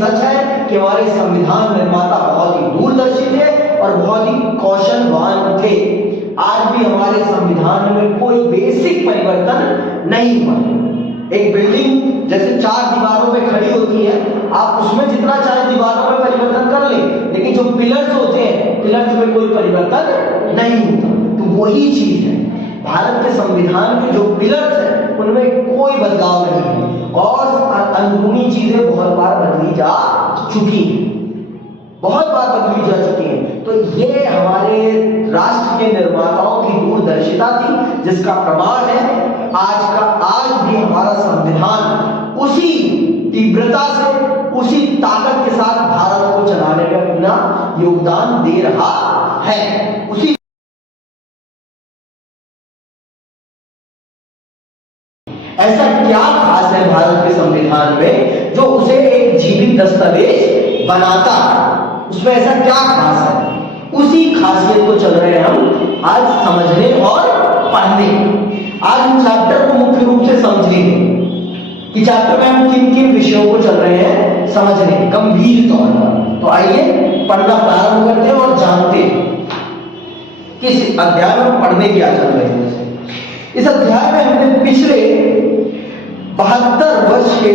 सच है कि हमारे संविधान निर्माता बहुत ही दूरदर्शी थे और बहुत ही कौशलवान थे। आज भी हमारे संविधान में कोई बेसिक परिवर्तन नहीं हुआ। एक बिल्डिंग जैसे 4 दीवारों पे खड़ी होती है, आप उसमें जितना चाहे दीवारों में परिवर्तन कर लें, लेकिन जो पिलर्स होते हैं, पिलर्स में कोई परिवर्तन नहीं होता। तो वही चीज है, भारत के संविधान के जो पिलर्स हैं उनमें कोई बदलाव नहीं है और अंदरूनी चीजें बहुत बार बदली जा चुकी हैं, बहुत बार बदली जा चुकी हैं। तो ये हमारे राष्ट्र के निर्माताओं की दूरदर्शिता थी, जिसका प्रमाण है आज भी हमारा संविधान उसी तीव्रता से, उसी ताकत के साथ भारत को चलाने में अपना योगदान दे रहा है। उसी ऐसा क्या खास है भारत के संविधान में जो उसे एक जीवित दस्तावेज बनाता, उसमें ऐसा क्या खास है? उसी खासियत को चल रहे हैं हम आज समझने और पढ़ने। आज हम चैप्टर को मुख्य रूप से समझेंगे कि चैप्टर में हम किन किन विषयों को चल रहे हैं समझने गंभीर तौर पर। तो आइए पढ़ना प्रारंभ करते हैं और जानते हैं किस अध्याय में पढ़ने क्या चल रहे हैं। इस अध्याय में हमने पिछले 72 वर्ष के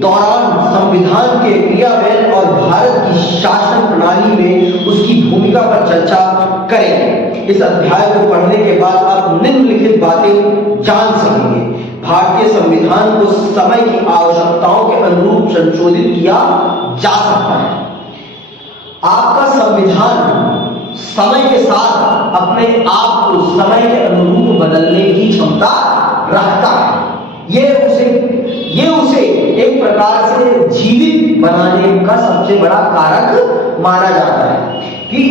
दौरान संविधान के क्रियान्वयन और भारत की शासन प्रणाली में उसकी भूमिका पर चर्चा करेंगे। इस अध्याय को पढ़ने के बाद आप निम्नलिखित बातें जान सकेंगे। भारतीय संविधान को समय की आवश्यकताओं के अनुरूप संशोधित किया जा सकता है। आपका संविधान समय के साथ अपने आप को समय के अनुरूप बदलने की क्षमता रखता है। ये उसे एक प्रकार से जीवित बनाने का सबसे बड़ा कारक माना जाता है कि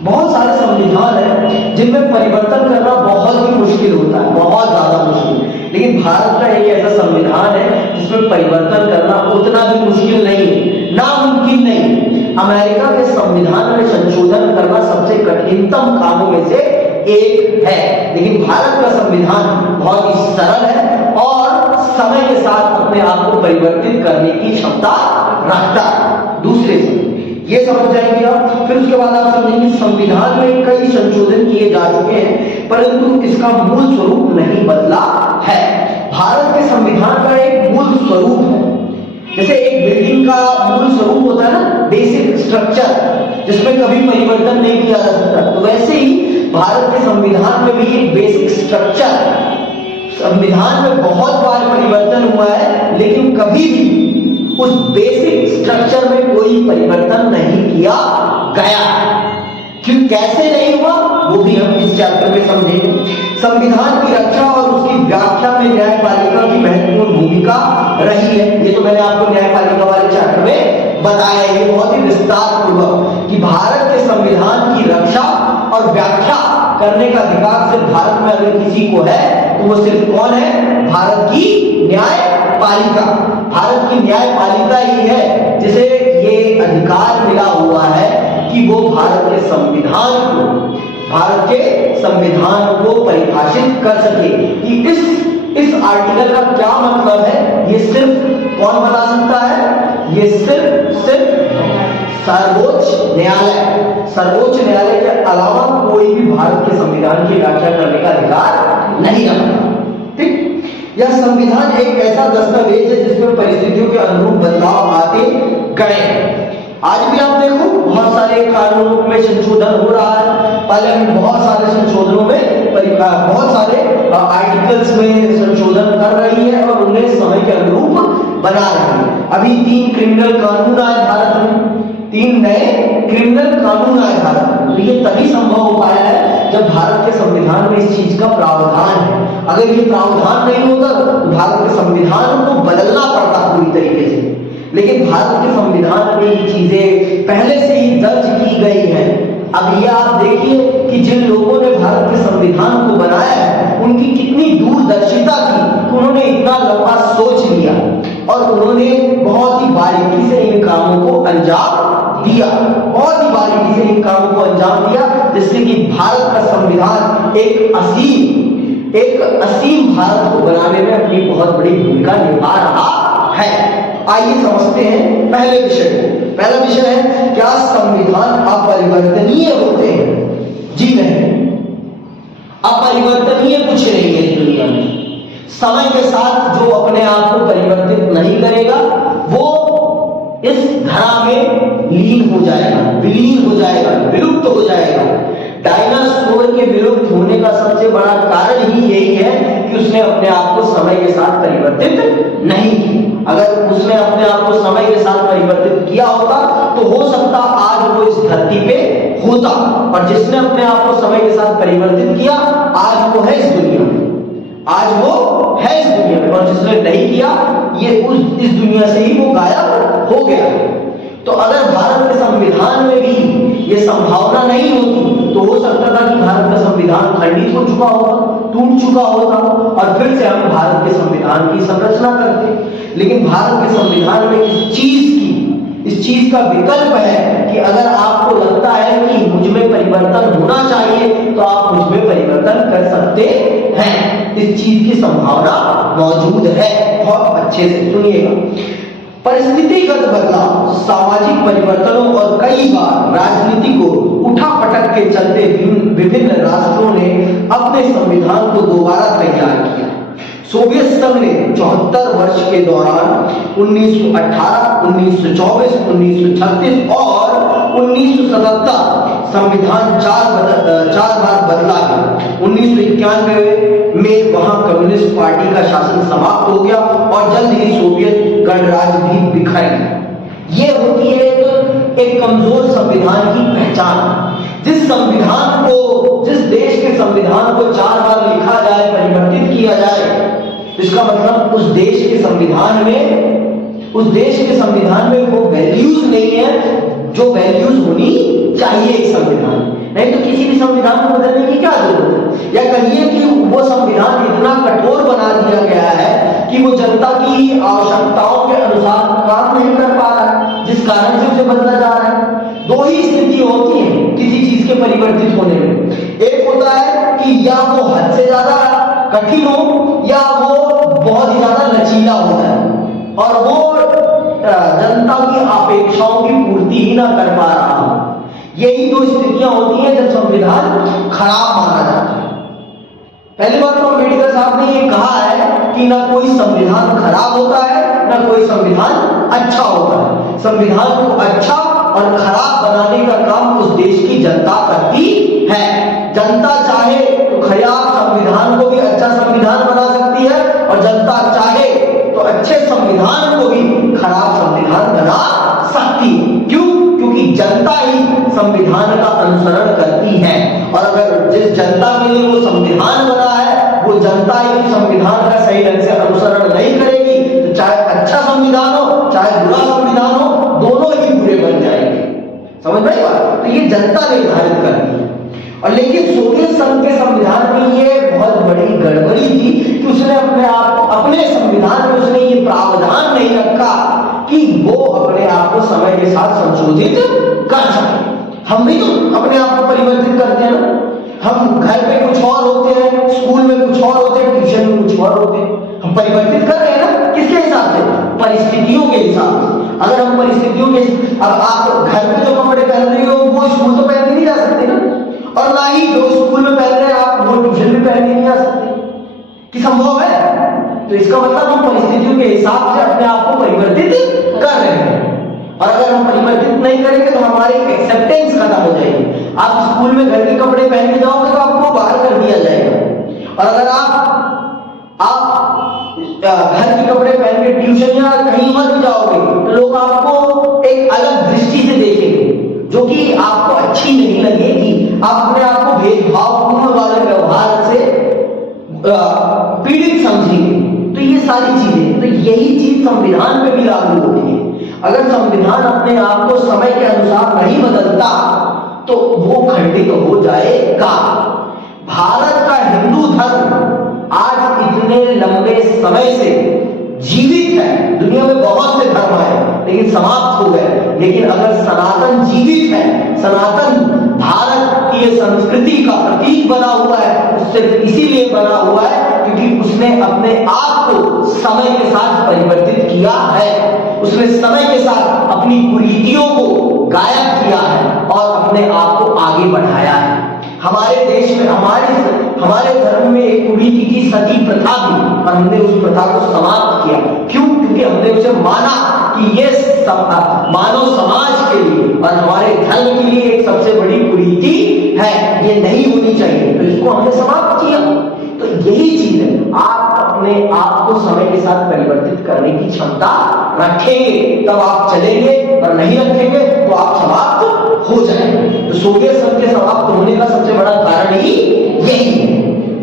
बहुत सारे संविधान हैं जिनमें परिवर्तन करना बहुत ही मुश्किल होता है, बहुत ज्यादा मुश्किल। लेकिन भारत का एक ऐसा संविधान है जिसमें परिवर्तन करना उतना भी मुश्किल नहीं है, नामुमकिन नहीं। अमेरिका के संविधान में संशोधन करना सबसे कठिनतम कामों में से एक है, लेकिन भारत का संविधान बहुत ही सरल है और समय के साथ अपने आप को परिवर्तित करने की क्षमता रखता है। दूसरे से ये समझ जाएंगे आप, फिर उसके बाद आप समझेंगे संविधान में कई संशोधन किए जा चुके हैं परंतु इसका मूल स्वरूप नहीं बदला है। भारत के संविधान का एक मूल स्वरूप है, जैसे एक बिल्डिंग का मूल स्वरूप होता है ना, बेसिक स्ट्रक्चर, जिसमें कभी परिवर्तन नहीं किया जा सकता, तो वैसे ही भारत के संविधान में भी एक बेसिक स्ट्रक्चर, संविधान में बहुत बार परिवर्तन हुआ है लेकिन कभी भी उस बेसिक स्ट्रक्चर में कोई परिवर्तन नहीं किया गया। क्यों, कैसे नहीं हुआ वो भी हम इस चैप्टर में समझेंगे। संविधान की रक्षा और उसकी व्याख्या में न्यायपालिका की महत्वपूर्ण भूमिका रही है। ये तो मैंने आपको न्यायपालिका वाले चैप्टर में बताया है, ये बहुत ही विस्तार पूर्वक कि भारत के संविधान की रक्षा और व्याख्या करने का अधिकार सिर्फ भारत में अगर किसी को है तो वो सिर्फ कौन है? भारत की न्यायपालिका। भारत की न्यायपालिका ही है जिसे ये अधिकार मिला हुआ है कि वो भारत के संविधान को परिभाषित कर सके कि इस आर्टिकल का क्या मतलब है। ये सिर्फ कौन बता सकता है? ये सिर्फ सर्वोच्च न्यायालय के अलावा कोई भी भारत के संविधान की व्याख्या करने का अधिकार नहीं रखता। ठीक, यह संविधान एक ऐसा दस्तावेज है जिसमें परिस्थितियों के अनुरूप बदलाव आते गए। आज भी आप देखो बहुत सारे कानूनों में संशोधन हो रहा है। पार्लियामेंट बहुत सारे संशोधनों में बहुत सारे आर्टिकल्स में संशोधन कर रही है और उन्हें समय के अनुरूप बना रही है। अभी 3 क्रिमिनल कानून आए भारत में, 3 नए क्रिमिनल कानून आए भारत में। ये तभी संभव हो पाया है जब भारत के संविधान में इस चीज का प्रावधान है। अगर ये प्रावधान नहीं होता तो भारत के संविधान को बदलना पड़ता पूरी तरीके से, लेकिन भारत के संविधान में ये चीजें पहले से ही दर्ज की गई हैं। अब ये आप देखिए कि जिन लोगों ने भारत के संविधान को बनाया है उनकी कितनी दूरदर्शिता थी, उन्होंने इतना लंबा सोच लिया और उन्होंने बहुत ही बारीकी से इन कामों को अंजाम दिया, बहुत ही बारीकी से इन कामों को अंजाम दिया, जिससे कि भारत का संविधान एक असीम भारत को बनाने में अपनी बहुत बड़ी भूमिका निभा रहा है। आइए समझते हैं पहले विषय को। पहला विषय है, क्या संविधान अपरिवर्तनीय होते हैं? जी नहीं, अपरिवर्तनीय कुछ नहीं है इस दुनिया में। समय के साथ जो अपने आप को परिवर्तित नहीं करेगा वो इस धरा में लीन हो जाएगा, विलीन हो जाएगा, विलुप्त हो जाएगा। डायनासोर के विलुप्त होने का सबसे बड़ा कारण ही यही है कि उसने अपने आप को समय के साथ परिवर्तित नहीं किया। अगर उसने अपने आप को समय के साथ परिवर्तित किया होता तो हो सकता आज वो इस धरती पे होता, और जिसने अपने आप को समय के साथ परिवर्तित किया आज वो है इस दुनिया में, आज वो है इस दुनिया में, और जिसने नहीं किया ये इस दुनिया से ही वो गायब हो गया। तो अगर भारत के संविधान में भी ये संभावना नहीं होती तो हो सकता था कि भारत का संविधान खंडित हो चुका होता, टूट चुका होता, और फिर से हम भारत के संविधान की संरचना करते। लेकिन भारत के संविधान में इस चीज का विकल्प है कि अगर आपको लगता है कि मुझ में परिवर्तन होना चाहिए तो आप मुझ में परिवर्तन कर सकते हैं। इस चीज की संभावना मौजूद है। बहुत अच्छे से सुनिएगा। परिस्थितिगत बदलाव, सामाजिक परिवर्तनों और कई बार राजनीति को उठापटक के चलते विभिन्न राष्ट्रों ने अपने संविधान को दोबारा तैयार किया। सोवियत संघ ने 74 वर्ष के दौरान 1918, 1924, 1936 और 1977 संविधान चार बार बदला गया। 1991 में वहां कम्युनिस्ट पार्टी का शासन समाप्त हो गया और जल्द ही सोवियत गणराज्य भी बिखर गया। ये होती है एक कमजोर संविधान की पहचान। जिस देश के संविधान को 4 बार लिखा जाए, परिवर्तित किया जाए, इसका मतलब उस देश के संविधान में वो वैल्यूज नहीं है जो वैल्यूज होनी चाहिए एक संविधान। नहीं तो किसी भी संविधान को बदलने की क्या जरूरत है? या कहिए कि वो संविधान इतना कठोर बना दिया गया है कि वो जनता की आवश्यकताओं के अनुसार काम नहीं कर पा रहा है, जिस कारण से उसे बदला जा रहा है। दो ही स्थिति होती है किसी चीज के परिवर्तित होने में। एक होता है कि या वो हद से ज्यादा कठिन हो या वो बहुत ही ज्यादा लचीला हो जाए और वो जनता की अपेक्षाओं की पूर्ति ही ना कर पा रहा हो। यही दो स्थितियां होती हैं जब संविधान खराब माना जाता है। पहली बात तो अम्बेडकर साहब ने ये कहा है कि ना कोई संविधान खराब होता है ना कोई संविधान अच्छा होता है। संविधान को अच्छा और खराब बनाने का काम उस देश की जनता करती है। जनता चाहे तो खराब संविधान को भी अच्छा संविधान बना सकती है और जनता चाहे तो अच्छे संविधान को भी खराब संविधान बना सकती है। क्यों? क्योंकि जनता ही संविधान का अनुसरण करती है, और अगर जिस जनता के लिए वो संविधान बना है वो जनता ही संविधान का सही ढंग से अनुसरण नहीं करेगी तो चाहे अच्छा संविधान हो चाहे बुरा संविधान हो, दोनों ही बुरे बन जाएंगे। समझ में आई बात? तो ये जनता निर्धारित करती है। और लेकिन सोवियत संघ के संविधान में ये बहुत बड़ी गड़बड़ी थी कि उसने अपने संविधान में उसने ये प्रावधान नहीं रखा कि वो अपने आप को समय के साथ संशोधित कर सके। हम भी तो अपने आप को परिवर्तित करते हैं ना। हम घर पे कुछ और होते हैं, स्कूल में कुछ और होते हैं, ट्यूशन में कुछ और होते हैं। हम परिवर्तित कर रहे हैं ना, किसके हिसाब से? परिस्थितियों के हिसाब से। अगर हम परिस्थितियों के, अब आप घर में जो कपड़े पहन रही हो वो स्कूल तो पहन के नहीं जा सकते ना, और ना ही जो स्कूल में पहन रहे हैं आप वो ट्यूशन में पहन के नहीं आ सकते। कि संभव है? तो इसका मतलब हम परिस्थितियों के हिसाब से अपने आप को परिवर्तित कर रहे हैं, और अगर हम परिवर्तित नहीं करेंगे तो हमारी एक्सेप्टेंस खत्म हो जाएगी। आप स्कूल में घर के कपड़े पहन के जाओगे तो आपको बाहर कर दिया जाएगा, और अगर आप घर के कपड़े पहन के ट्यूशन या कहीं और भी जाओगे तो लोग आपको एक अलग दृष्टि से देखेंगे जो कि आपको अच्छी नहीं लगेगी। आप अपने आप को भेदभावपूर्ण वाले व्यवहार से पीड़ित समझेंगे। तो ये सारी चीजें, तो यही चीज संविधान में भी लागू होती है। अगर संविधान अपने आप को समय के अनुसार नहीं बदलता तो वो खंडित हो जाएगा। भारत का हिंदू धर्म आज इतने लंबे समय से जीवित है। दुनिया में बहुत से धर्म है लेकिन समाप्त हो गए, लेकिन अगर सनातन जीवित है, सनातन भारत की संस्कृति का प्रतीक बना हुआ है, उससे इसीलिए बना हुआ है क्योंकि उस उसने अपने आप को समय के साथ परिवर्तित किया है, उसने समय के साथ अपनी कुरीतियों को गायब किया है और अपने आप को आगे बढ़ाया है। हमारे देश में हमारे धर्म में एक कुरीति की सती प्रथा थी और हमने उस प्रथा को समाप्त किया। क्यों? क्योंकि हमने उसे माना कि ये मानव समाज के लिए और हमारे धर्म के लिए एक सबसे बड़ी कुरीति है, ये नहीं होनी चाहिए, तो इसको हमने समाप्त किया। तो यही चीज है, आप अपने आप को समय के साथ परिवर्तित करने की क्षमता रखेंगे तब आप चलेंगे, और नहीं रखेंगे तो आप समाप्त हो जाएंगे। तो सोवियत संघ के समाप्त होने का सबसे बड़ा कारण ही यही है।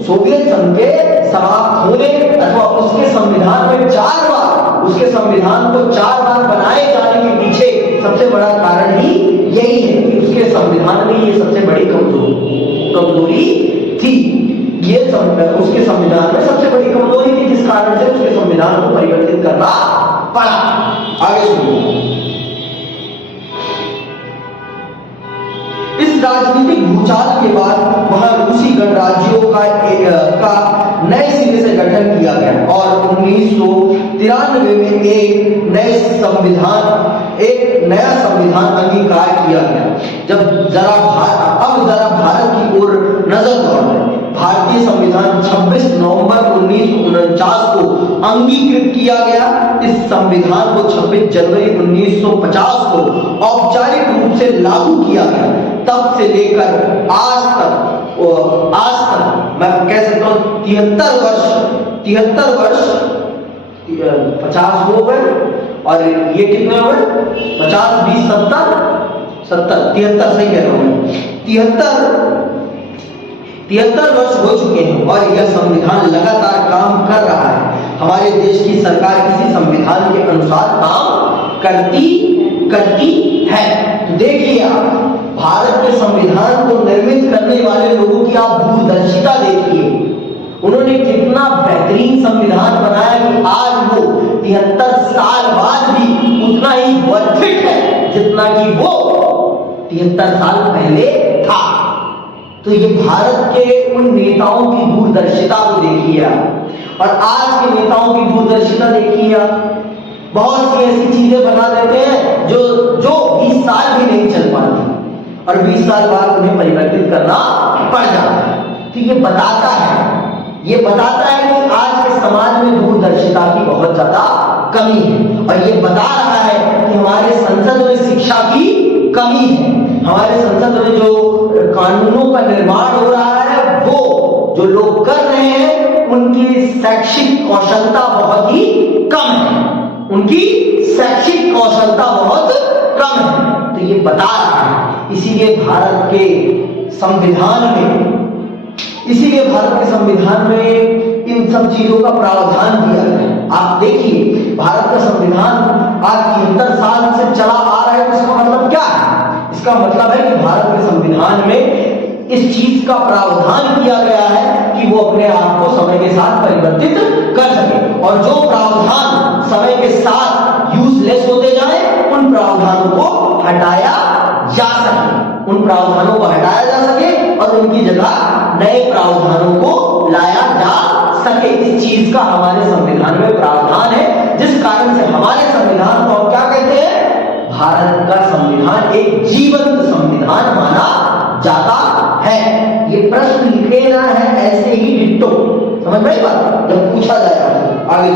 सोवियत संघ के समाप्त होने अथवा उसके संविधान में 4 बार, उसके संविधान को 4 बार बनाए जाने के पीछे सबसे बड़ा कारण ही यही है कि उसके संविधान में ये सबसे बड़ी कमजोरी थी। ये उसके संविधान में सबसे बड़ी कमजोरी थी, जिस कारण से उसके संविधान को परिवर्तित करना पड़ा। आगे सुनिए। इस राजनीतिक भूचाल के बाद वहां रूसी गणराज्यों का नए सिरे से गठन किया गया और 1993 में एक नया संविधान अंगीकार किया गया। अब जरा भारत की ओर नजर दौड़ाएं। भारतीय संविधान 26 नवंबर 1949 को अंगीकृत किया गया। इस संविधान को 26 जनवरी 1950 को औपचारिक रूप से लागू किया गया। तब से लेकर आज तक मैं कह सकता हूं 73 वर्ष 50 हो गए, और ये कितने हो गए? 50 20 70 73 सही कह रहा हूं मैं। 73 वर्ष हो चुके हैं और यह संविधान लगातार काम कर रहा है। हमारे देश की सरकार इसी संविधान के अनुसार काम करती है। तो देखिए आप भारत के संविधान को निर्मित करने वाले लोगों की आप दूरदर्शिता देखिए। उन्होंने कितना बेहतरीन संविधान बनाया कि आज वो 73 साल बाद भी उतना ही वर्थित है जितना कि वो 73 साल पहले था। तो ये भारत के उन नेताओं की दूरदर्शिता को देखिए आप, और आज के नेताओं की दूरदर्शिता देखिए आप। बहुत सी ऐसी चीजें बना देते हैं जो 20 साल भी नहीं चल पाती और 20 साल बाद उन्हें परिवर्तित करना पड़ जाता है। तो ये बताता है कि आज के समाज में दूरदर्शिता की बहुत ज्यादा कमी है, और ये बता रहा है कि हमारे संसद में शिक्षा की कमी है। हमारे संसद में जो कानूनों का निर्माण हो रहा है, वो जो लोग कर रहे हैं उनकी शैक्षिक कौशलता बहुत ही कम है, तो ये बता रहा है। इसीलिए भारत के संविधान में इन सब चीजों का प्रावधान दिया गया। आप देखिए भारत का संविधान आज 73 साल से चला आ रहा है। इसका मतलब क्या है? इसका मतलब है कि भारत के संविधान में इस चीज का प्रावधान किया गया है कि वो अपने आप को समय के साथ परिवर्तित कर सके, और जो प्रावधान समय के साथ यूजलेस होते जाए उन प्रावधानों को हटाया जा सके और उनकी जगह नए प्रावधानों को लाया जा सके। इस चीज का हमारे संविधान में प्रावधान है, जिस कारण से हमारे संविधान को हम क्या कहते हैं? भारत का संविधान एक जीवंत संविधान माना जाता है। ये प्रश्न लिखे ना है ऐसे ही डिट्टो, समझ में आई बात? जब पूछा जाएगा आगे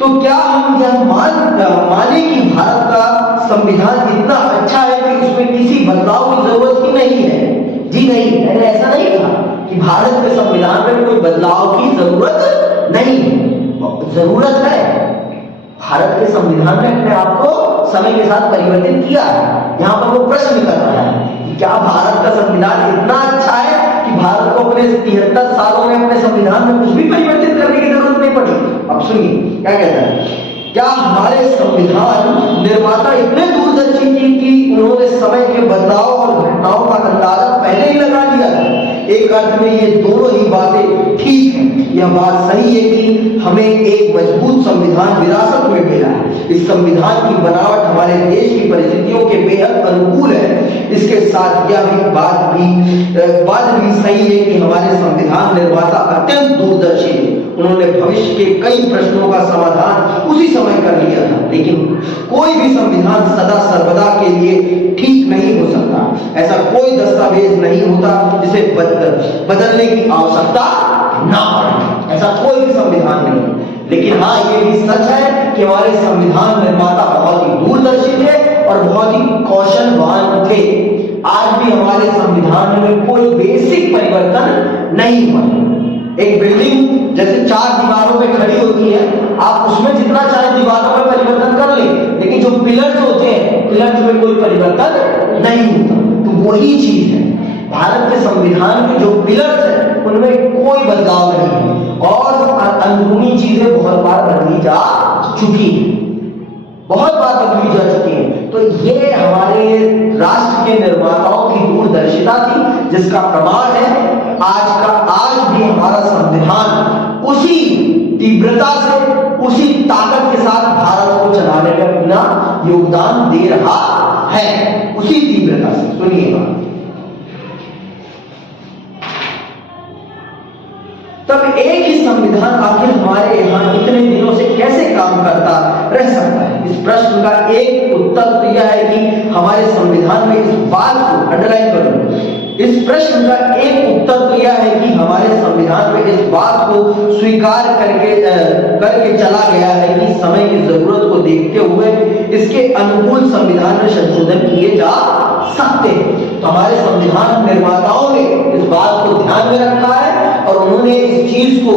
तो क्या हम यह माने कि भारत का संविधान इतना अच्छा है कि उसमें किसी बदलाव की जरूरत ही नहीं है? जी नहीं, मैंने ऐसा नहीं कहा कि भारत के संविधान में कोई बदलाव की जरूरत नहीं, जरूरत है। भारत के संविधान ने अपने आप को समय के साथ परिवर्तित किया है। यहाँ पर वो प्रश्न कर रहा है कि क्या भारत का संविधान इतना अच्छा है कि भारत को अपने 73 सालों में अपने संविधान में कुछ भी परिवर्तित करने की जरूरत नहीं पड़ी? अब सुनिए क्या कहता है। क्या हमारे संविधान निर्माता इतने दूरदर्शी थी कि उन्होंने समय के बदलाव और घटनाओं का अंदाजा पहले ही लगा लिया था? एक अर्थ में ये दोनों ही बातें ठीक है। यह बात सही है कि हमें एक मजबूत संविधान विरासत में मिला है। इस संविधान की बनावट हमारे देश की परिस्थितियों के बेहद अनुकूल है। इसके साथ यह भी बात भी सही है कि हमारे संविधान निर्माता अत्यंत दूरदर्शी है। उन्होंने भविष्य के कई प्रश्नों का समाधान उसी समय कर लिया था। लेकिन कोई भी संविधान सदा सर्वदा के लिए ठीक नहीं हो सकता। ऐसा कोई दस्तावेज नहीं होता जिसे बदलने की आवश्यकता ना पड़े। ऐसा कोई भी संविधान नहीं। लेकिन हाँ, ये भी सच है कि हमारे संविधान निर्माता बहुत ही दूरदर्शी थे और बहुत ही कौशलवान थे। आज भी हमारे संविधान में कोई बेसिक परिवर्तन नहीं हुआ। एक बिल्डिंग जैसे 4 दीवारों पे खड़ी होती है, आप उसमें जितना चाहे दीवारों में परिवर्तन कर ले, लेकिन जो पिलर्स होते हैं, पिलर्स में कोई परिवर्तन नहीं होता। तो वही चीज है, भारत के संविधान के जो पिलर्स हैं उनमें कोई बदलाव नहीं है और अंदरूनी चीजें बहुत बार बदली जा चुकी हैं, बहुत बार बदली जा चुकी हैं। तो ये हमारे राष्ट्र के निर्माताओं की दूरदर्शिता थी, जिसका प्रमाण है आज भी हमारा संविधान उसी तीव्रता से, उसी ताकत के साथ भारत को चलाने में अपना योगदान दे रहा है, उसी तीव्रता से। सुनिएगा, तब एक ही संविधान आखिर हमारे यहाँ इतने दिनों से कैसे काम करता रह सकता है? इस प्रश्न का एक उत्तर तो यह है कि हमारे संविधान में इस बात को अंडरलाइन करूं, इस प्रश्न का एक उत्तर तो यह है कि हमारे संविधान में इस बात को स्वीकार करके चला गया है कि समय की जरूरत को देखते हुए इसके अनुकूल संविधान में संशोधन किए जा सकते हैं। तो हमारे संविधान निर्माताओं ने इस बात को ध्यान में रखा है और उन्होंने इस चीज को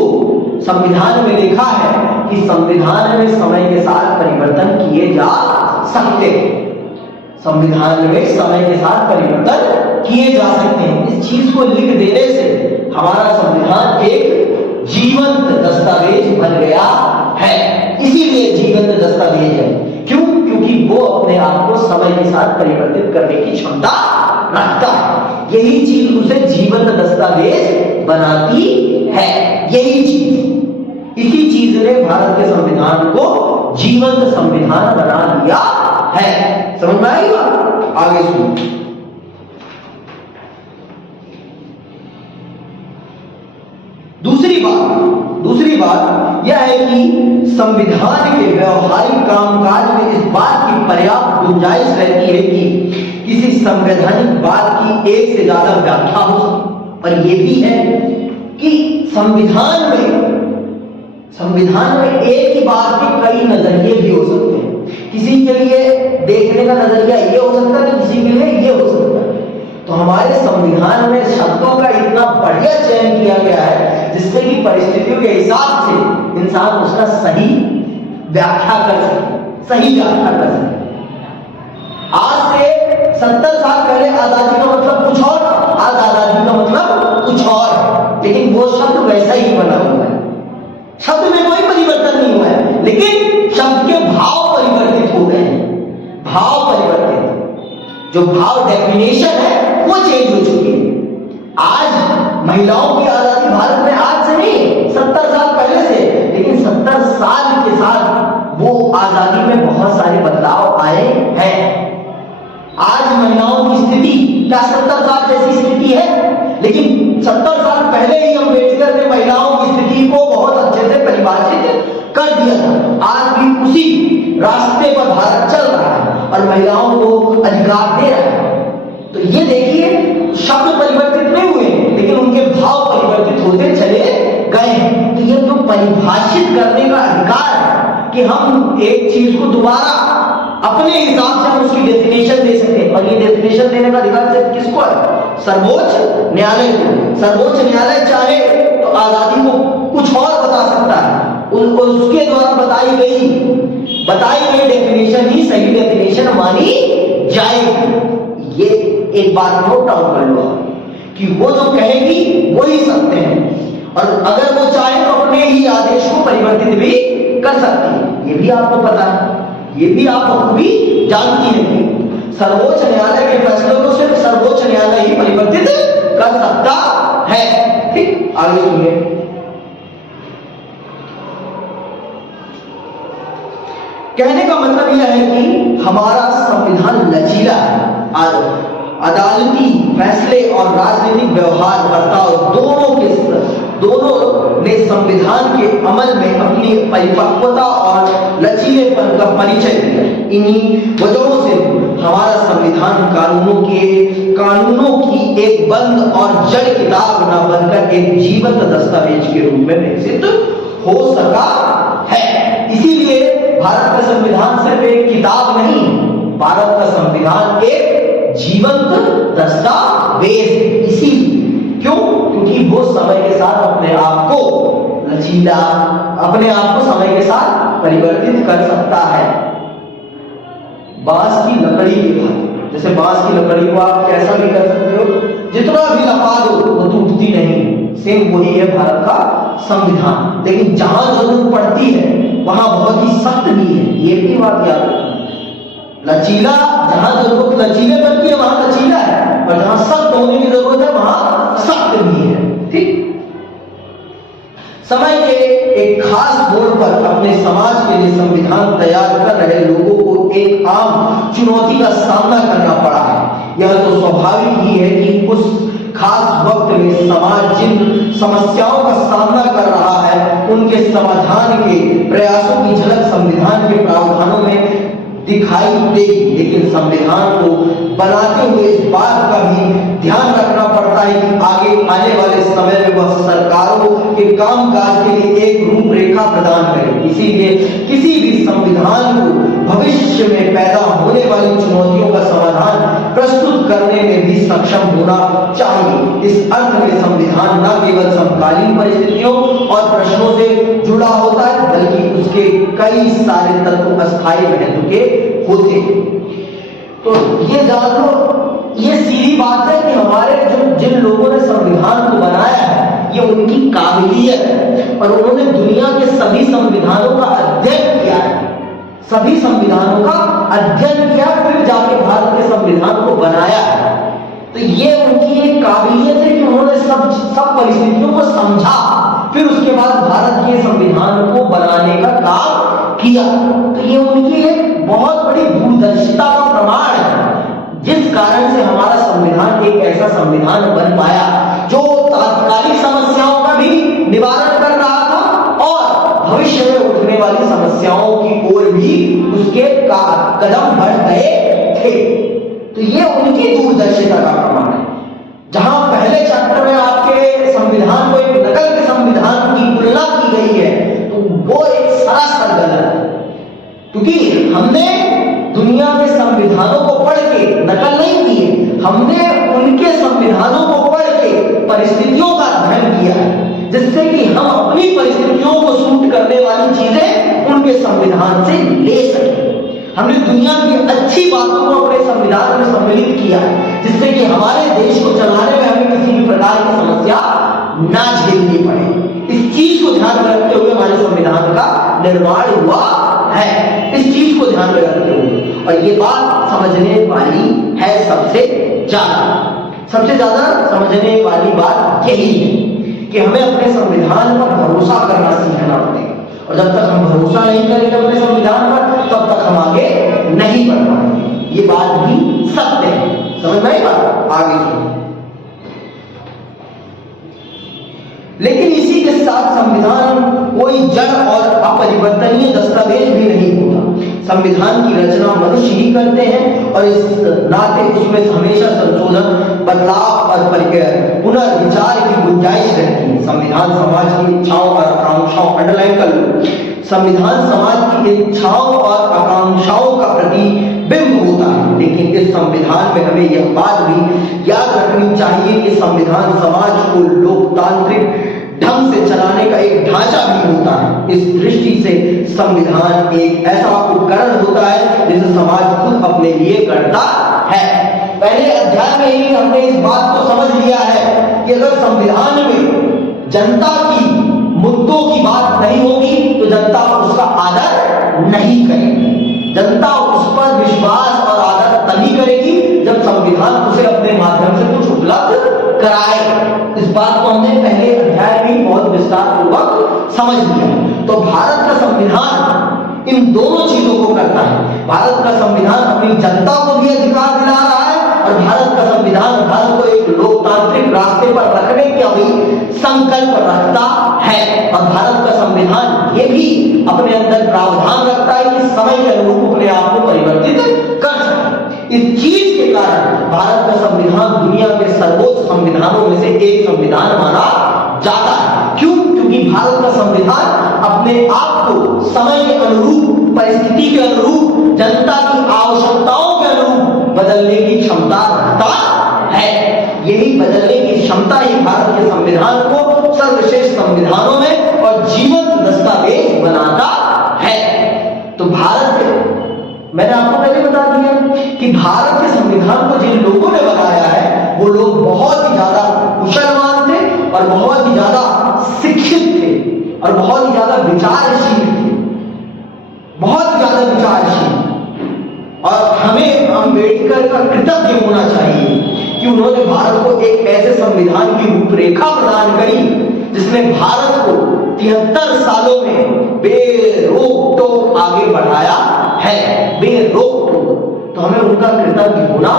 संविधान में लिखा है कि संविधान में समय के साथ परिवर्तन किए जा सकते हैं। संविधान में समय के साथ परिवर्तन किए जा सकते हैं। इस चीज को लिख देने से हमारा संविधान एक जीवंत दस्तावेज बन गया है। इसीलिए जीवंत दस्तावेज है। क्यों? क्योंकि वो अपने आप को समय के साथ परिवर्तित करने की क्षमता रखता है। यही चीज उसे जीवंत दस्तावेज बनाती है। यही चीज, इसी चीज ने भारत के संविधान को जीवंत संविधान बना दिया है। समझ में आएगा? आगे सुनिए। दूसरी बात यह है कि संविधान के व्यवहारिक कामकाज में इस बात की पर्याप्त गुंजाइश रहती है कि किसी संवैधानिक बात की एक से ज्यादा व्याख्या हो सकती। और यह भी है कि संविधान में एक ही बात के कई नजरिए भी हो सकते हैं। किसी के लिए देखने का नजरिया ये हो सकता है, किसी के लिए ये हो सकता है। तो हमारे संविधान में शब्दों का इतना बढ़िया चयन किया गया है जिससे कि परिस्थितियों के हिसाब से इंसान उसका सही व्याख्या कर सके। आज से 70 साल पहले आजादी का मतलब कुछ और था, आज आजादी का मतलब कुछ और है, लेकिन वो शब्द वैसा ही बना हुआ है। शब्द में कोई परिवर्तन नहीं हुआ है, लेकिन शब्द के भाव परिवर्तित हो गए हैं। भाव परिवर्तित, जो भाव डेफिनेशन है वो चेंज हो चुकी है। आज महिलाओं की आजादी भारत में आज से नहीं, 70 साल पहले से, लेकिन 70 साल के साथ वो आजादी में बहुत सारे बदलाव आए हैं। आज महिलाओं की स्थिति क्या 70 साल जैसी स्थिति है? लेकिन 70 साल पहले ही अम्बेडकर ने महिलाओं की स्थिति को बहुत अच्छे से परिभाषित कर दिया था। आज भी उसी रास्ते पर भारत चल रहा है और महिलाओं को अधिकार दे रहा है। तो ये देखिए, शब्द परिवर्तित नहीं हुए, लेकिन उनके भाव परिवर्तित होते चले गए हैं। तो ये तो परिभाषित करने का अधिकार है कि हम एक चीज को दोबारा अपने हिसाब से हम उसकी डेफिनेशन दे सकते हैं। और ये डेफिनेशन देने का अधिकार सिर्फ किसको है? सर्वोच्च न्यायालय को। सर्वोच्च न्यायालय चाहे तो आजादी को कुछ और बता सकता है। उसके द्वारा बताई गई डेफिनेशन ही सही डेफिनेशन मानी जाएगी। ये एक बात नोट डाउन कर लो कि वो जो कहेगी वही सत्य है, और अगर वो चाहे तो अपने ही आदेश को परिवर्तित भी कर सकती है। ये भी आपको पता है, ये भी आप बखूबी जानती हैं कि सर्वोच्च न्यायालय के फैसलों को सिर्फ सर्वोच्च न्यायालय ही परिवर्तित कर सकता है। ठीक, आगे सुनिए। कहने का मतलब यह है कि हमारा संविधान लचीला है और अदालती फैसले और राजनीतिक व्यवहार बर्ताव दोनों ने संविधान के अमल में अपनी परिपक्वता और लचीलेपन का परिचय दिया। इन्हीं वजहों से हमारा संविधान कानूनों की एक बंद और जड़ किताब न बनकर एक जीवंत दस्तावेज के रूप में विकसित हो सका है। इसीलिए भारत का संविधान सिर्फ एक किताब नहीं, भारत का संविधान एक जीवंत दस्तावेज। इसी क्यों? क्योंकि वो समय के साथ अपने आप को लचीला, अपने आप को समय के साथ परिवर्तित कर सकता है। बांस की लकड़ी की भांति, जैसे बांस की लकड़ी को आप कैसा भी कर सकते हो, जितना भी लपा दो वो टूटती नहीं। सेम वही है भारत का संविधान। लेकिन जहां जरूरत पड़ती है वहां बहुत ही सख्त भी है, ये भी बात याद रखना। लचीला, जहां जरूरत लचीलेपन की है वहां लचीला है, और जहां सख्त होने की जरूरत है वहां सख्त भी है। ठीक, समय के एक खास मोड़ पर अपने समाज के लिए संविधान तैयार कर रहे लोगों को एक आम चुनौती का सामना करना पड़ा है। यह तो स्वाभाविक ही है कि उस खास वक्त में समाज जिन समस्याओं का सामना कर रहा है उनके समाधान के प्रयासों की झलक संविधान के प्रावधानों में दिखाई देगी। लेकिन संविधान को बनाते हुए इस बात का भी ध्यान रखना पड़ता है कि आगे आने वाले समय में वह सरकारों के कामकाज के लिए एक रूपरेखा प्रदान करे। इसीलिए किसी भी संविधान को भविष्य में पैदा होने वाली चुनौतियों का समाधान प्रस्तुत करने में भी सक्षम होना चाहिए। इस अर्थ में संविधान न केवल समकालीन परिस्थितियों और प्रश्नों से जुड़ा होता है, बल्कि उसके कई सारे तत्व अस्थायी महत्व के होते हैं। तो ये जान लो, ये सीधी बात है कि हमारे जिन लोगों ने संविधान को बनाया है ये उनकी काबिलियत है, और उन्होंने दुनिया के सभी संविधानों का अध्ययन किया है, सभी संविधानों का अध्ययन किया, फिर जाके भारत के संविधान को बनाया है। तो ये उनकी एक काबिलियत है कि उन्होंने सब परिस्थितियों को समझा, फिर उसके बाद भारत के संविधान को बनाने का काम किया। तो ये उनकी एक बहुत बड़ी दूरदर्शिता का प्रमाण है, जिस कारण से हमारा संविधान एक ऐसा संविधान बन पाया जो तात्कालिक समस्याओं का भी निवारण कर रहा था और भविष्य में उठने वाली समस्याओं की ओर भी उसके कदम बढ़ गए थे। तो ये उनकी दूरदर्शिता का प्रमाण है। जहां पहले चैप्टर में आपके संविधान को एक नकल के संविधान की तुलना की गई है, तो वो एक सरासर गलत है, क्योंकि हमने दुनिया के संविधानों को पढ़ के नकल नहीं की, हमने उनके संविधानों को पढ़ के परिस्थितियों का अध्ययन किया है, जिससे कि हम अपनी परिस्थितियों को सूट करने वाली चीजें उनके संविधान से ले सकें। हमने दुनिया की अच्छी बातों को अपने संविधान में सम्मिलित किया है, जिससे कि हमारे देश को चलाने में हमें किसी भी प्रकार की समस्या ना झेलनी पड़े। इस चीज को ध्यान में रखते हुए हमारे संविधान का निर्माण हुआ है, इस चीज को ध्यान में रखते हुए, और ये बात समझने वाली है सबसे ज्यादा समझने वाली बात यही है कि हमें अपने संविधान पर भरोसा करना सीखना पड़ेगा, और जब तक हम भरोसा नहीं करेंगे अपने संविधान पर तब तक हम आगे नहीं बढ़ पाएंगे। ये बात भी सत्य है, समझ में आई बात? आगे सुनो। लेकिन इसी के साथ संविधान कोई जड़ और अपरिवर्तनीय दस्तावेज भी नहीं होता। संविधान की रचना मनुष्य ही करते हैं, और इस नाते उसमें हमेशा संशोधन, बदलाव और पुनर्विचार की गुंजाइश रहती है। संविधान समाज की इच्छाओं और आकांक्षाओं, अंडरलाइन कर लो, संविधान समाज की इच्छाओं और आकांक्षाओं का प्रतिबिंब होता है। लेकिन इस संविधान में हमें यह बात भी याद रखनी चाहिए कि संविधान समाज को लोकतांत्रिक ढंग से चलाने का एक ढांचा भी होता है। इस दृष्टि से संविधान एक ऐसा उपकरण होता है जिसे समाज खुद अपने लिए करता है। पहले अध्याय में ही हमने इस बात को समझ लिया है कि अगर संविधान में जनता की मुद्दों की बात नहीं होगी तो जनता उसका आदर नहीं करेगी। जनता उस पर विश्वास और आदर तभी करेगी जब संविधान उसे अपने माध्यम से कुछ उपलब्ध कराए। इस बात को हमने पहले अध्याय में बहुत विस्तार पूर्वक समझ लिया। तो भारत का संविधान इन दोनों चीजों को करता है। भारत का संविधान अपनी जनता को भी अधिकार दिला रहा है और भारत का संविधान भारत को एक लोकतांत्रिक रास्ते पर रखने का भी संकल्प रखता है। और भारत का संविधान ये भी अपने अंदर प्रावधान रखता है कि समय के अनुरूप अपने आप को परिवर्तित कर सके। इस चीज के कारण भारत का संविधान दुनिया के सर्वोच्च संविधानों में से एक संविधान माना जाता है। क्यों? क्योंकि भारत का संविधान अपने आप को समय के अनुरूप, परिस्थिति के अनुरूप, जनता की आवश्यकताओं के अनुरूप बदलने की क्षमता रखता है। यही बदलने की क्षमता ही भारत के संविधान को सर्वश्रेष्ठ संविधानों में और जीवंत दस्तावेज बनाता है। तो भारत के, मैंने आपको पहले बता दिया कि भारत के संविधान को जिन लोगों ने बनाया है वो लोग बहुत ही ज्यादा कुशलवान थे और बहुत ही ज्यादा शिक्षित थे और बहुत ही ज्यादा विचारशील थे, बहुत ही ज्यादा विचारशील। और हमें अम्बेडकर का कृतज्ञ होना चाहिए कि उन्होंने भारत को एक ऐसे संविधान की रूपरेखा प्रदान करी जिसने भारत को 73 सालों में बेरोक टोक आगे बढ़ाया है, बेरोक टोक। तो हमें उनका कृतज्ञ होना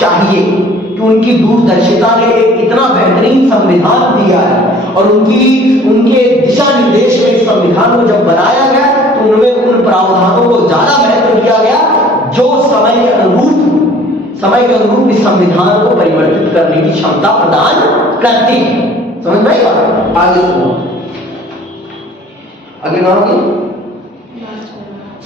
चाहिए कि उनकी दूरदर्शिता ने एक इतना बेहतरीन संविधान दिया है और उनके दिशा निर्देश में इस संविधान को जब बनाया गया तो उनमें उन प्रावधानों को ज्यादा महत्व दिया गया जो समय के अनुरूप इस संविधान को परिवर्तित करने की क्षमता प्रदान करती है। समझ में आई बात? आगे सुनो, आगे बढ़ोगे।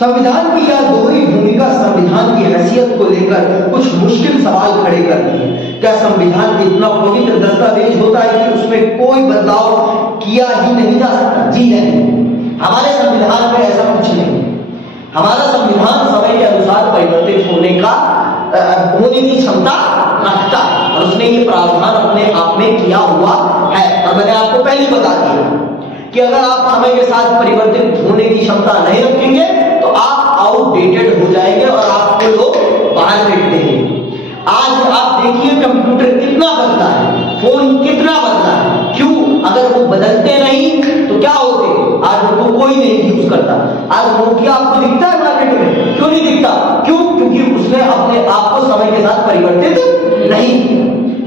संविधान की यह दोहरी भूमिका संविधान की हैसियत को लेकर कुछ मुश्किल सवाल खड़े करती है। क्या संविधान इतना पवित्र दस्तावेज होता है कि उसमें कोई बदलाव किया ही नहीं जा सकता? जी नहीं, हमारे संविधान में ऐसा कुछ नहीं। हमारा संविधान समय के अनुसार परिवर्तित होने की क्षमता रखता है और उसने ये प्रावधान अपने आप में किया हुआ है। और मैंने आपको पहले बता दिया कि अगर आप समय के साथ परिवर्तित होने की क्षमता नहीं रखेंगे तो आप आउटडेटेड हो जाएंगे और आपको लोग बाहर फेंक देंगे। आज आप देखिए कंप्यूटर कितना बदला है, फोन कितना बदला है। क्यों? अगर वो बदलते नहीं तो क्या होते? आज उनको कोई नहीं यूज करता। आज नोकिया आपको दिखता है मार्केट में? क्यों नहीं दिखता? क्यों? क्योंकि उसने अपने आप को समय के साथ परिवर्तित नहीं।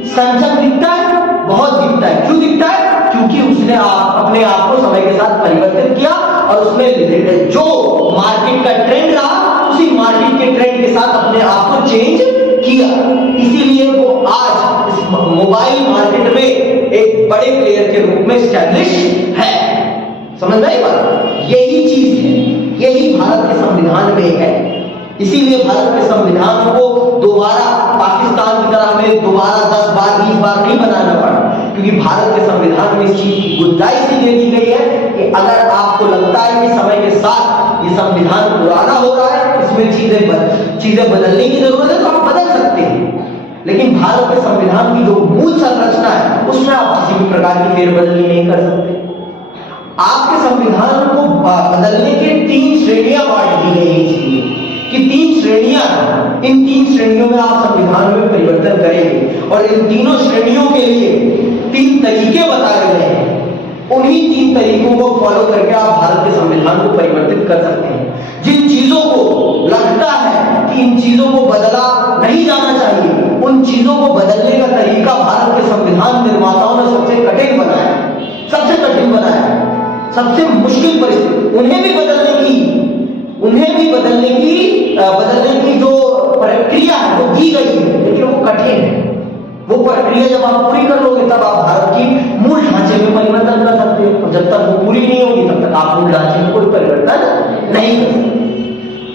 सैमसंग दिखता है, बहुत दिखता है। क्यों दिखता है? क्योंकि उसने अपने आप को समय के साथ परिवर्तित किया और उसने जो मार्केट का ट्रेंड रहा उसी मार्केट के ट्रेंड के साथ अपने आप को चेंज किया। इसीलिए वो आज इस मोबाइल मार्केट में एक बड़े प्लेयर के रूप में एस्टैब्लिश है। समझ में आई बात? यही चीज है, यही भारत के संविधान में है। इसीलिए भारत के संविधान को दोबारा पाकिस्तान की तरह हमें दोबारा 10 बार 20 बार नहीं बनाना पड़ा, क्योंकि भारत के संविधान में इस चीज की गुंजाइश ये दी गई है कि अगर आपको लगता है कि समय के साथ ये संविधान पुराना हो रहा है, इसमें चीजें बदलने की जरूरत है, तो आप बदल सकते हैं। लेकिन भारत के संविधान की जो मूल संरचना है उसमें आप किसी भी प्रकार की फेरबदली नहीं कर सकते। आपके संविधान को बदलने के 3 श्रेणियां बांट दी गई इसलिए कि 3 श्रेणियां, इन 3 श्रेणियों में आप संविधान में परिवर्तन करेंगे और इन तीनों श्रेणियों के लिए 3 तरीके बताए गए हैं। उन्हीं 3 तरीकों को फॉलो करके आप भारत के संविधान को परिवर्तित कर सकते हैं। जिन चीजों को लगता है कि इन चीजों को बदला नहीं जाना चाहिए, उन चीजों को बदलने का तरीका भारत के संविधान निर्माताओं ने सबसे कठिन बनाया, सबसे कठिन बनाया, सबसे मुश्किल परिस्थिति उन्हें भी बदलने की जो प्रक्रिया है वो दी गई है, लेकिन वो कठिन है। वो प्रक्रिया जब आप पूरी कर लोगे तब आप भारत की मूल ढांचे में परिवर्तन कर सकते हो, और जब तक वो पूरी नहीं होगी तब तक आप मूल ढांचे में कोई परिवर्तन नहीं कर सकते।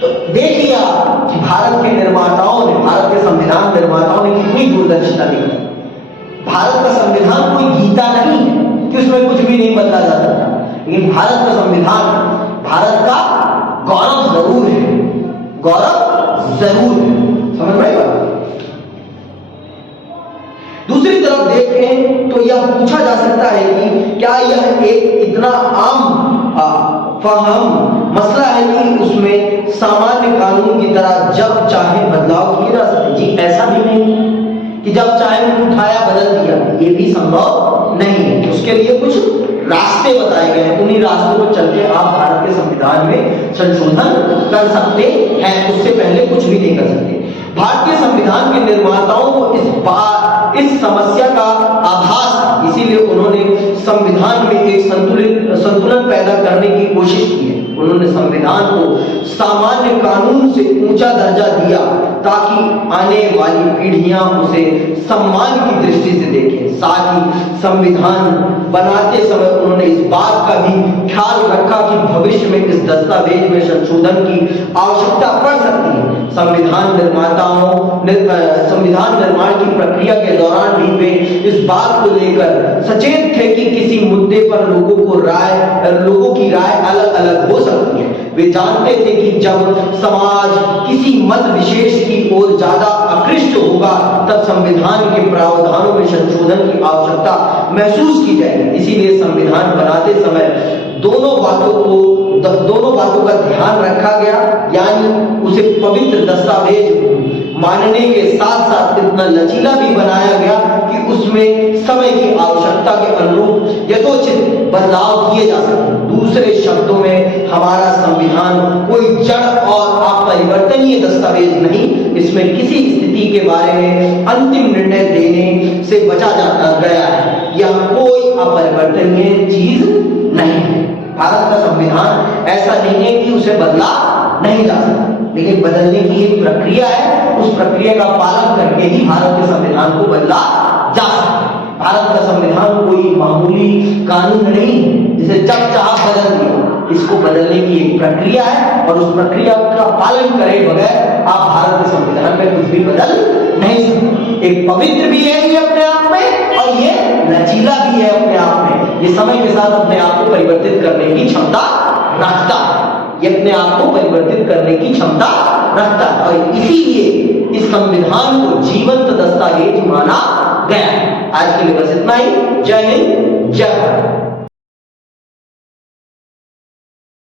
तो देखिए आप कि भारत के निर्माताओं ने, भारत के संविधान निर्माताओं ने कितनी दूरदर्शिता दिखाई। भारत का संविधान कोई गीता नहीं है कि उसमें कुछ भी नहीं बदला जा सकता, लेकिन भारत का संविधान भारत का गौरव जरूर है, गौरव जरूर है। समझ में आई बात? दूसरी तरफ देखें तो यह पूछा जा सकता है कि क्या यह एक इतना आम फाहम मसला है कि उसमें सामान्य कानून की तरह जब चाहे बदलाव किए जा सकते? जी ऐसा भी नहीं कि जब चाहे उठाया बदल दिया, ये भी संभव नहीं है। उसके लिए कुछ रास्ते बताए गए हैं, उन्हीं रास्तों पर चल के आप भारत के संविधान में संशोधन कर सकते हैं, उससे पहले कुछ भी नहीं कर सकते। भारतीय संविधान के निर्माताओं को इस समस्या का आभास, इसीलिए उन्होंने संविधान में एक संतुलन पैदा करने की कोशिश की है। उन्होंने संविधान को सामान्य कानून से ऊंचा दर्जा दिया ताकि आने वाली पीढ़ियां उसे सम्मान की दृष्टि से देखें। साथ ही संविधान बनाते समय उन्होंने इस बात का भी ख्याल रखा कि भविष्य में इस दस्तावेज में संशोधन की आवश्यकता पड़ सकती है। संविधान निर्माण की प्रक्रिया के दौरान भी वे इस बात को लेकर सचेत थे कि किसी मुद्दे पर लोगों की राय अलग अलग हो सकती है। वे जानते थे कि जब समाज किसी मत विशेष की ओर ज्यादा आकृष्ट होगा तब संविधान के प्रावधानों में संशोधन की आवश्यकता महसूस की जाएगी। इसीलिए संविधान बनाते समय दोनों बातों का ध्यान रखा गया, यानी उसे पवित्र दस्तावेज मानने के साथ साथ इतना लचीला भी बनाया गया कि उसमें समय की आवश्यकता के अनुरूप यथोचित बदलाव किए जा सके। दूसरे शब्दों में हमारा संविधान कोई जड़ और अपरिवर्तनीय दस्तावेज नहीं, इसमें किसी स्थिति के बारे में अंतिम निर्णय देने से बचा गया है। यह कोई अपरिवर्तनीय चीज नहीं है। भारत का संविधान ऐसा नहीं है कि उसे बदला नहीं जा सकता, लेकिन बदलने की एक प्रक्रिया है, उस प्रक्रिया का पालन करके ही भारत के संविधान को बदला जा सकता है। भारत का संविधान कोई मामूली कानून नहीं है जिसे जब चाहा बदल दिया। इसको बदलने की एक प्रक्रिया है और उस प्रक्रिया का पालन करे बगैर आप भारत के संविधान में कुछ भी बदल नहीं सकते। एक पवित्र भी है ये अपने आप में और ये लचीला भी है अपने आप में। ये समय के साथ अपने आप को परिवर्तित करने की क्षमता रखता है। ये अपने आप को परिवर्तित करने की क्षमता रखता है और इसीलिए इस संविधान को जीवंत दस्तावेज माना गया है। आज के लिए बस इतना ही। जय हिंद, जय भारत।